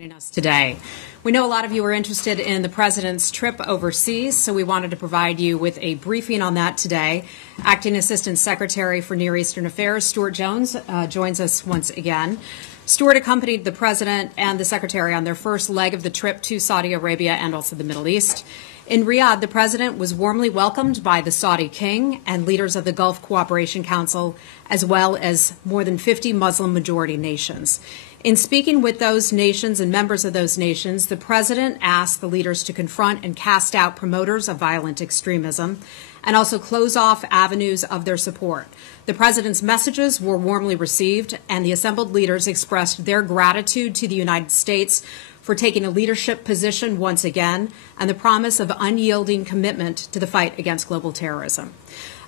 Joining us today. We know a lot of you are interested in the President's trip overseas, so we wanted to provide you with a briefing on that today. Acting Assistant Secretary for Near Eastern Affairs, Stuart Jones, joins us once again. Stuart accompanied the President and the Secretary on their first leg of the trip to Saudi Arabia and also the Middle East. In Riyadh, the President was warmly welcomed by the Saudi King and leaders of the Gulf Cooperation Council, as well as more than 50 Muslim-majority nations. In speaking with those nations and members of those nations, the President asked the leaders to confront and cast out promoters of violent extremism and also close off avenues of their support. The President's messages were warmly received, and the assembled leaders expressed their gratitude to the United States for taking a leadership position once again and the promise of unyielding commitment to the fight against global terrorism.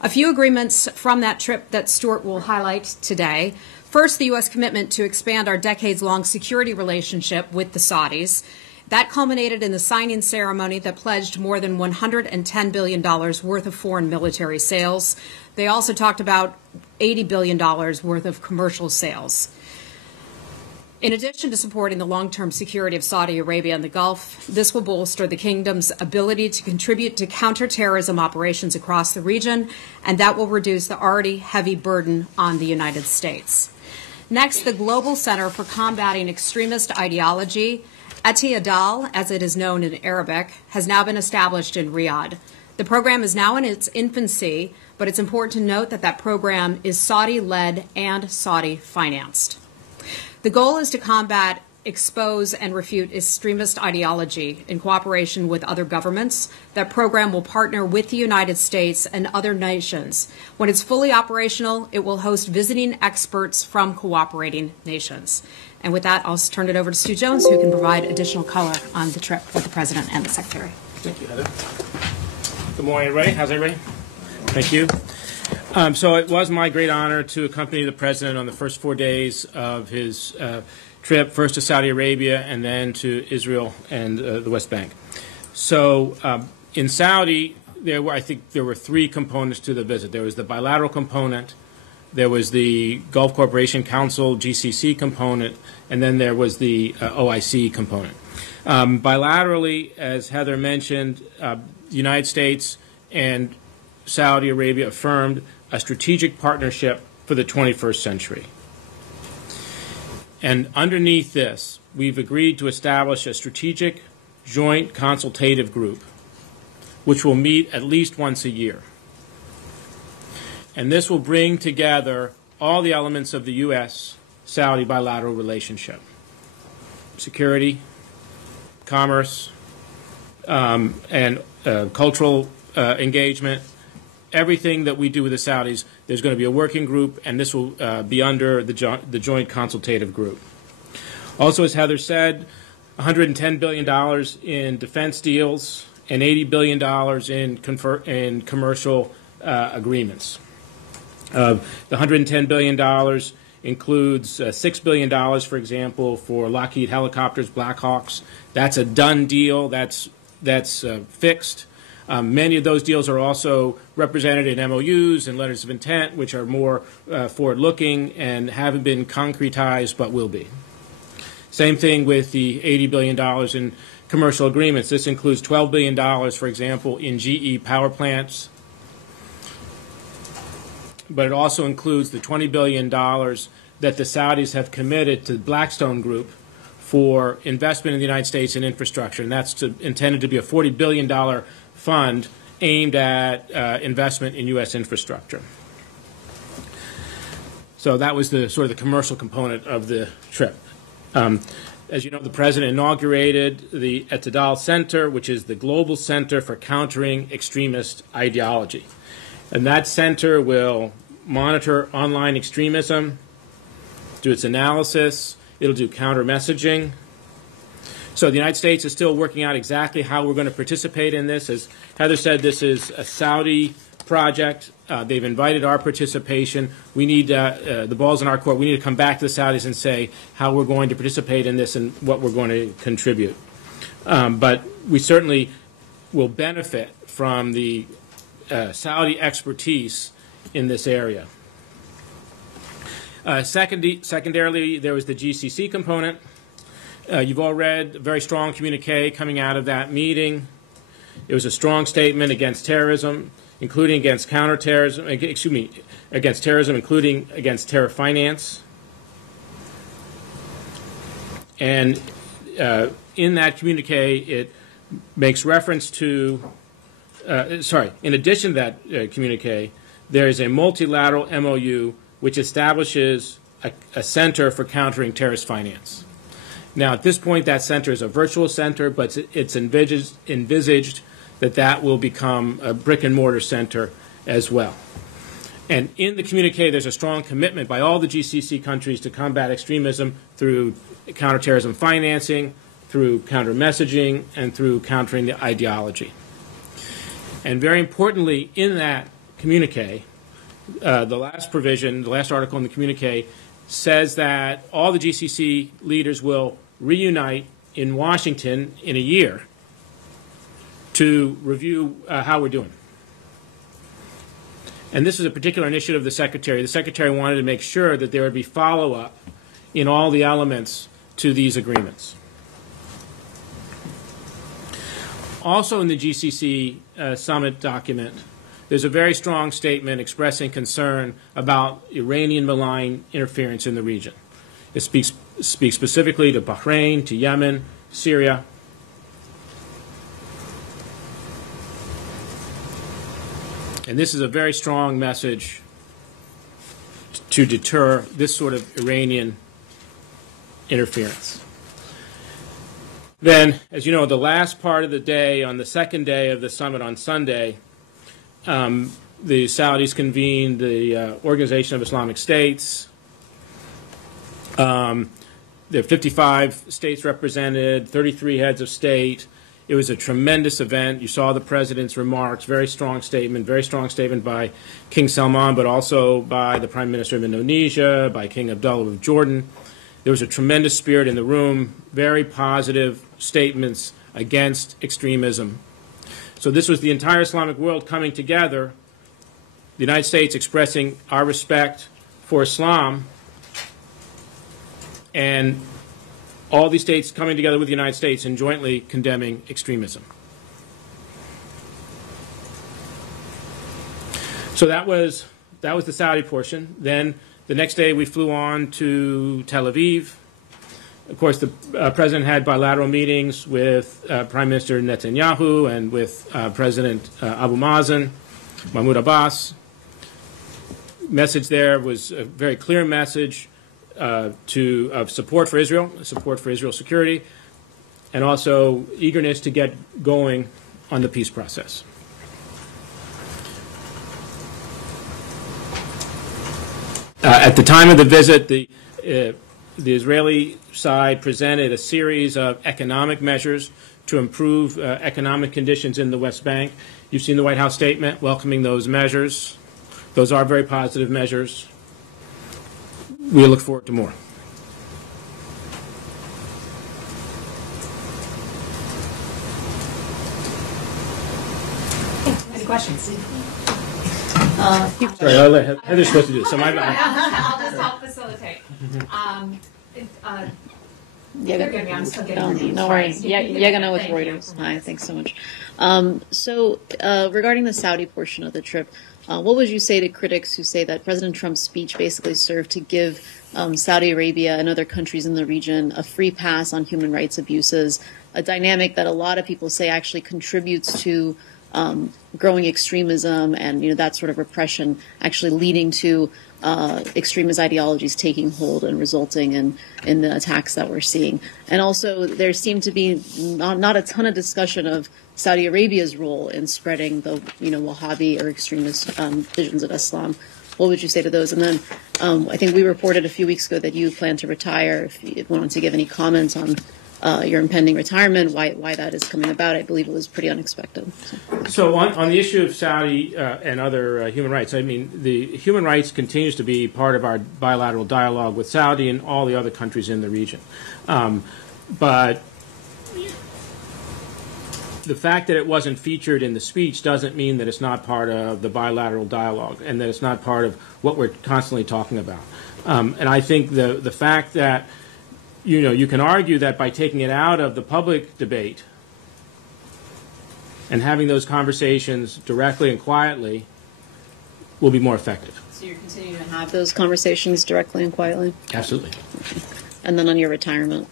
A few agreements from that trip that Stuart will highlight today. First, the U.S. commitment to expand our decades-long security relationship with the Saudis. That culminated in the signing ceremony that pledged more than $110 billion worth of foreign military sales. They also talked about $80 billion worth of commercial sales. In addition to supporting the long-term security of Saudi Arabia and the Gulf, this will bolster the kingdom's ability to contribute to counterterrorism operations across the region, and that will reduce the already heavy burden on the United States. Next, the Global Center for Combating Extremist Ideology, Ati-Adal, as it is known in Arabic, has now been established in Riyadh. The program is now in its infancy, but it's important to note that that program is Saudi-led and Saudi-financed. The goal is to combat, expose, and refute extremist ideology in cooperation with other governments. That program will partner with the United States and other nations. When it's fully operational, it will host visiting experts from cooperating nations. And with that, I'll turn it over to Stu Jones, who can provide additional color on the trip with the President and the Secretary. Thank you, Heather. Good morning, everybody. How's everybody? Thank you. So it was my great honor to accompany the President on the first 4 days of his trip, first to Saudi Arabia and then to Israel and the West Bank. So in Saudi, I think there were three components to the visit. There was the bilateral component, there was the Gulf Cooperation Council, GCC component, and then there was the OIC component. Bilaterally, as Heather mentioned, the United States and Saudi Arabia affirmed a strategic partnership for the 21st century. And underneath this, we've agreed to establish a strategic joint consultative group, which will meet at least once a year. And this will bring together all the elements of the U.S.-Saudi bilateral relationship: security, commerce, and cultural engagement. Everything that we do with the Saudis, there's going to be a working group, and this will be under the joint consultative group. Also, as Heather said, $110 billion in defense deals and $80 billion in commercial agreements. The $110 billion includes $6 billion, for example, for Lockheed helicopters, Black Hawks. That's a done deal. That's fixed. Many of those deals are also represented in MOUs and letters of intent, which are more forward-looking and haven't been concretized but will be. Same thing with the $80 billion in commercial agreements. This includes $12 billion, for example, in GE power plants. But it also includes the $20 billion that the Saudis have committed to the Blackstone Group for investment in the United States in infrastructure. And that's intended to be a $40 billion fund aimed at investment in U.S. infrastructure. So that was the sort of the commercial component of the trip. As you know, the President inaugurated the Ati-Adal Center, which is the Global Center for Countering Extremist Ideology. And that center will monitor online extremism, do its analysis, it'll do counter-messaging. So the United States is still working out exactly how we're going to participate in this. As Heather said, this is a Saudi project. They've invited our participation. We need the ball's in our court. We need to come back to the Saudis and say how we're going to participate in this and what we're going to contribute. But we certainly will benefit from the Saudi expertise in this area. Secondarily, there was the GCC component. You've all read a very strong communique coming out of that meeting. It was a strong statement against terrorism, including against counterterrorism, against terrorism, including against terror finance. And in that communique, it makes reference to, in addition to that communique, there is a multilateral MOU which establishes a center for countering terrorist finance. Now, at this point, that center is a virtual center, but it's envisaged that that will become a brick-and-mortar center as well. And in the communique, there's a strong commitment by all the GCC countries to combat extremism through counterterrorism financing, through counter-messaging, and through countering the ideology. And very importantly, in that communique, the last provision, the last article in the communique, says that all the GCC leaders will reunite in Washington in a year to review how we're doing. And this is a particular initiative of the Secretary. The Secretary wanted to make sure that there would be follow-up in all the elements to these agreements. Also in the GCC summit document, there's a very strong statement expressing concern about Iranian malign interference in the region. It speaks specifically to Bahrain, to Yemen, Syria. And this is a very strong message to deter this sort of Iranian interference. Then, as you know, the last part of the day, on the second day of the summit on Sunday, the Saudis convened the Organization of Islamic States. There are 55 states represented, 33 heads of state. It was a tremendous event. You saw the president's remarks, very strong statement by King Salman, but also by the Prime Minister of Indonesia, by King Abdullah of Jordan. There was a tremendous spirit in the room, very positive statements against extremism. So this was the entire Islamic world coming together, the United States expressing our respect for Islam, and all these states coming together with the United States and jointly condemning extremism. So that was the Saudi portion. Then the next day we flew on to Tel Aviv. Of course, the president had bilateral meetings with Prime Minister Netanyahu and with President Abu Mazen, Mahmoud Abbas. Message there was a very clear message of support for Israel, support for Israel's security, and also eagerness to get going on the peace process. At the time of the visit, the Israeli side presented a series of economic measures to improve economic conditions in the West Bank. You've seen the White House statement welcoming those measures. Those are very positive measures. We look forward to more. Any questions? Sorry, I'll let Heather's supposed to do this. I'll just help facilitate. I'm still getting no worries. Yagana with Reuters. Hi, thanks so much. So regarding the Saudi portion of the trip, what would you say to critics who say that President Trump's speech basically served to give Saudi Arabia and other countries in the region a free pass on human rights abuses, a dynamic that a lot of people say actually contributes to growing extremism and that sort of repression actually leading to extremist ideologies taking hold and resulting in the attacks that we're seeing. And also there seemed to be not a ton of discussion of Saudi Arabia's role in spreading the Wahhabi or extremist visions of Islam. What would you say to those? And then I think we reported a few weeks ago that you plan to retire. If you wanted to give any comments on your impending retirement, why that is coming about. I believe it was pretty unexpected. So on the issue of Saudi and other human rights, I mean, the human rights continues to be part of our bilateral dialogue with Saudi and all the other countries in the region. But the fact that it wasn't featured in the speech doesn't mean that it's not part of the bilateral dialogue and that it's not part of what we're constantly talking about. And I think the fact that you can argue that by taking it out of the public debate and having those conversations directly and quietly will be more effective. So you're continuing to have those conversations directly and quietly? Absolutely. And then on your retirement?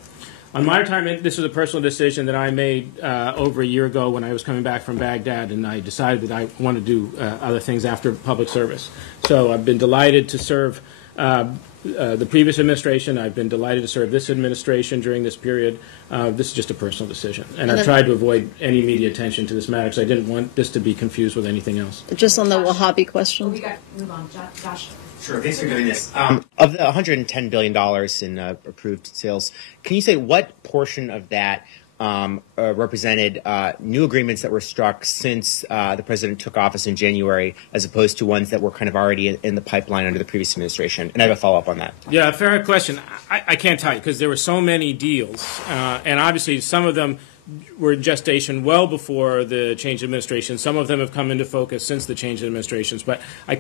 On my retirement, this was a personal decision that I made over a year ago when I was coming back from Baghdad, and I decided that I want to do other things after public service. So I've been delighted to serve the previous administration. I've been delighted to serve this administration during this period. This is just a personal decision. And I've tried to avoid any media attention to this matter because I didn't want this to be confused with anything else. Just on the Wahhabi question. We got to move on. Josh. Sure, thanks for doing this. Of the $110 billion in approved sales, can you say what portion of that represented new agreements that were struck since the president took office in January, as opposed to ones that were kind of already in the pipeline under the previous administration? And I have a follow-up on that. Yeah, fair question. I can't tell you because there were so many deals, and obviously some of them were in gestation well before the change of administration. Some of them have come into focus since the change of administrations, but we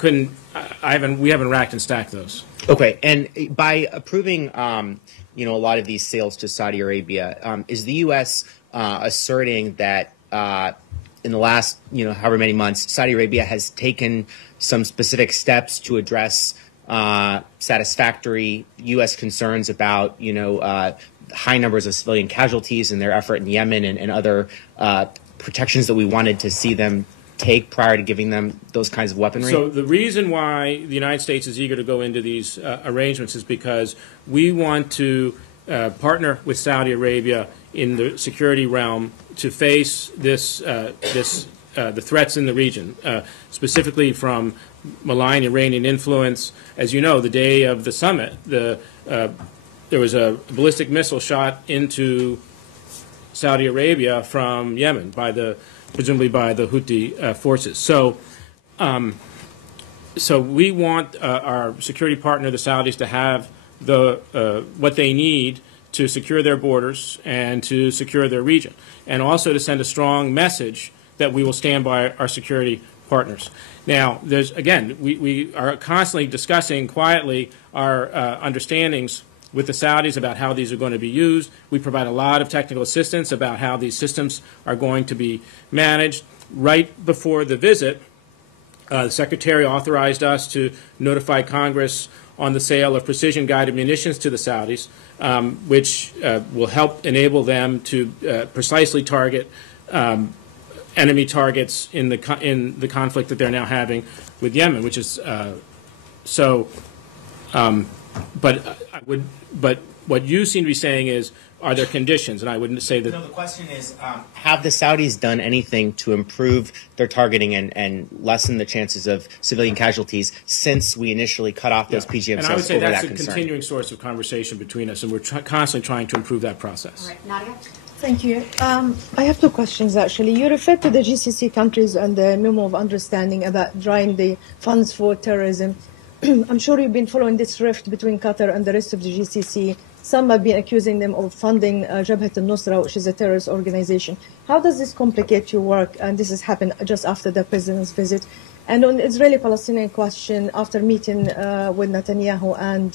haven't racked and stacked those. Okay, and by approving, a lot of these sales to Saudi Arabia, is the U.S. Asserting that in the last, however many months, Saudi Arabia has taken some specific steps to address satisfactory U.S. concerns about, high numbers of civilian casualties in their effort in Yemen and other protections that we wanted to see them take prior to giving them those kinds of weaponry? So the reason why the United States is eager to go into these arrangements is because we want to partner with Saudi Arabia in the security realm to face the threats in the region, specifically from malign Iranian influence. As you know, the day of the summit, there was a ballistic missile shot into Saudi Arabia from Yemen presumably by the Houthi forces. So we want our security partner, the Saudis, to have what they need to secure their borders and to secure their region, and also to send a strong message that we will stand by our security partners. Now, we are constantly discussing quietly our understandings with the Saudis about how these are going to be used. We provide a lot of technical assistance about how these systems are going to be managed. Right before the visit, the Secretary authorized us to notify Congress on the sale of precision-guided munitions to the Saudis, which will help enable them to precisely target enemy targets in the conflict that they're now having with Yemen, which is But what you seem to be saying is, are there conditions? And I wouldn't say that. No, the question is, have the Saudis done anything to improve their targeting and lessen the chances of civilian casualties since we initially cut off those PGM and sales? I would say over that's that a concern? continuing source of conversation between us, and we're constantly trying to improve that process. All right, Nadia? Thank you. I have two questions, actually. You referred to the GCC countries and the memo of understanding about drawing the funds for terrorism. I'm sure you've been following this rift between Qatar and the rest of the GCC. Some have been accusing them of funding Jabhat al-Nusra, which is a terrorist organization. How does this complicate your work? And this has happened just after the president's visit. And on the Israeli-Palestinian question, after meeting with Netanyahu and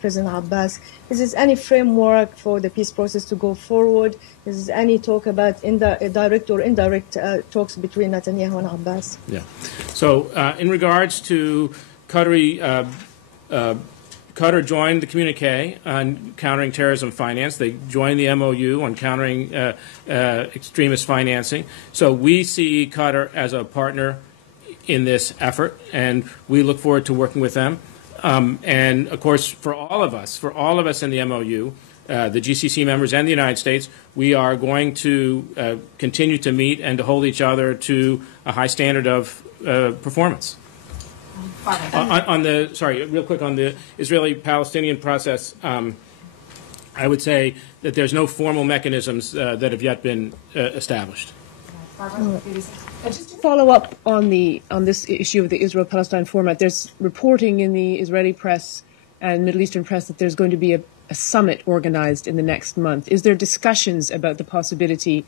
President Abbas, is there any framework for the peace process to go forward? Is there any talk about direct or indirect talks between Netanyahu and Abbas? Yeah. So in regards to Qatar joined the communique on countering terrorism finance. They joined the MOU on countering extremist financing. So we see Qatar as a partner in this effort, and we look forward to working with them. And, of course, for all of us in the MOU, the GCC members and the United States, we are going to continue to meet and to hold each other to a high standard of performance. Real quick on the Israeli-Palestinian process, I would say that there's no formal mechanisms that have yet been established. Just to follow up on this issue of the Israel-Palestine format, there's reporting in the Israeli press and Middle Eastern press that there's going to be a summit organized in the next month. Is there discussions about the possibility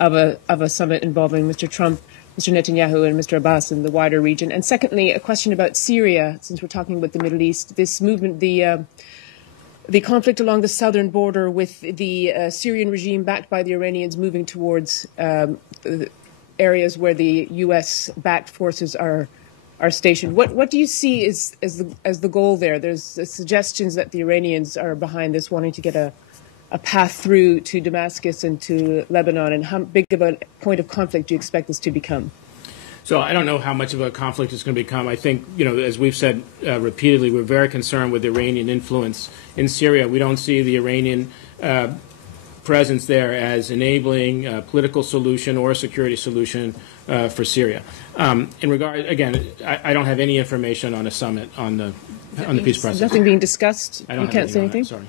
of a summit involving Mr. Trump, Mr. Netanyahu, and Mr. Abbas in the wider region? And secondly, a question about Syria, since we're talking about the Middle East. This movement, the the conflict along the southern border with the Syrian regime backed by the Iranians moving towards areas where the U.S.-backed forces are stationed. What do you see as the goal there? There's suggestions that the Iranians are behind this, wanting to get a path through to Damascus and to Lebanon. And how big of a point of conflict do you expect this to become? So I don't know how much of a conflict it's going to become. I think, as we've said repeatedly, we're very concerned with Iranian influence in Syria. We don't see the Iranian presence there as enabling a political solution or a security solution for Syria. In regard, again, I don't have any information on a summit on the peace process. Nothing being discussed. I don't you can't say anything. Sorry.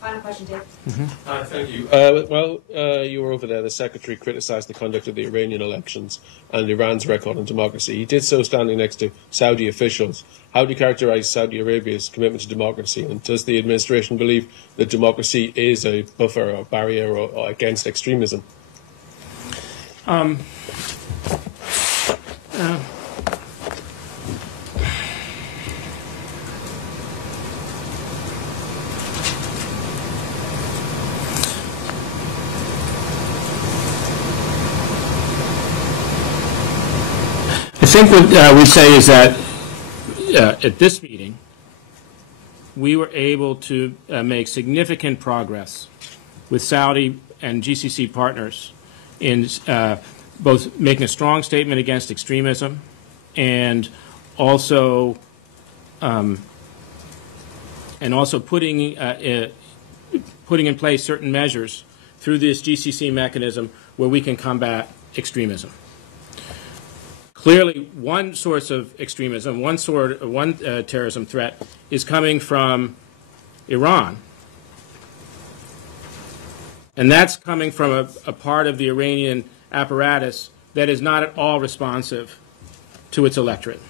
Final question, Dave. Hi, thank you. You were over there. The Secretary criticised the conduct of the Iranian elections and Iran's record on democracy. He did so standing next to Saudi officials. How do you characterise Saudi Arabia's commitment to democracy? And does the administration believe that democracy is a buffer or barrier or against extremism? I think what we'd say is that at this meeting, we were able to make significant progress with Saudi and GCC partners in both making a strong statement against extremism and also putting in place certain measures through this GCC mechanism where we can combat extremism. Clearly, one source of extremism, one terrorism threat is coming from Iran. And that's coming from a part of the Iranian apparatus that is not at all responsive to its electorate.